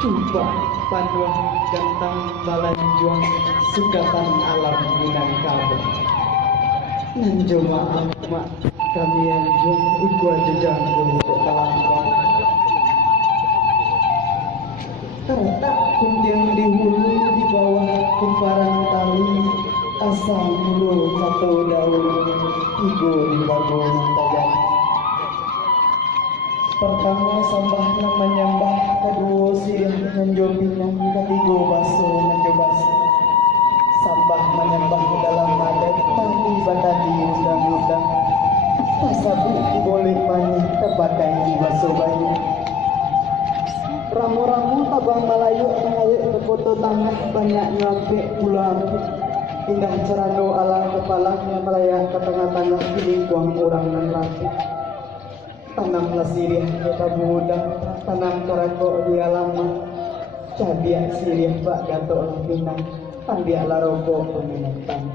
Coba panduan gantang balanjuang sukatan alam Minangkabau. Nanjo maaf mak kami yang juang ugua jejang untuk kalangkong. Terletak kuntiang di hulu di bawah kumparan tali asal mulu satu daun ibu di bagus tajam. Pertama sambah nama nyambah, kedua sirih menjo pinang, ketiga baso menjo baso. Sambah menyembah dalam madat, tapi badadi undang-undang. Tasabu boleh banyak tebakai di baso bayi. Ramu-ramu tabang Melayu mengalir ke foto tangan banyak nyampe pulang. Indah cerano ala kepalanya melayang ke tengah-tengah pilih kuang orang nan rapi. Tanamlah sirih ke kabudang, tanam karako di alaman. Cabiak sirih bak gato lah pinang, pandiaklah rokok peminatan.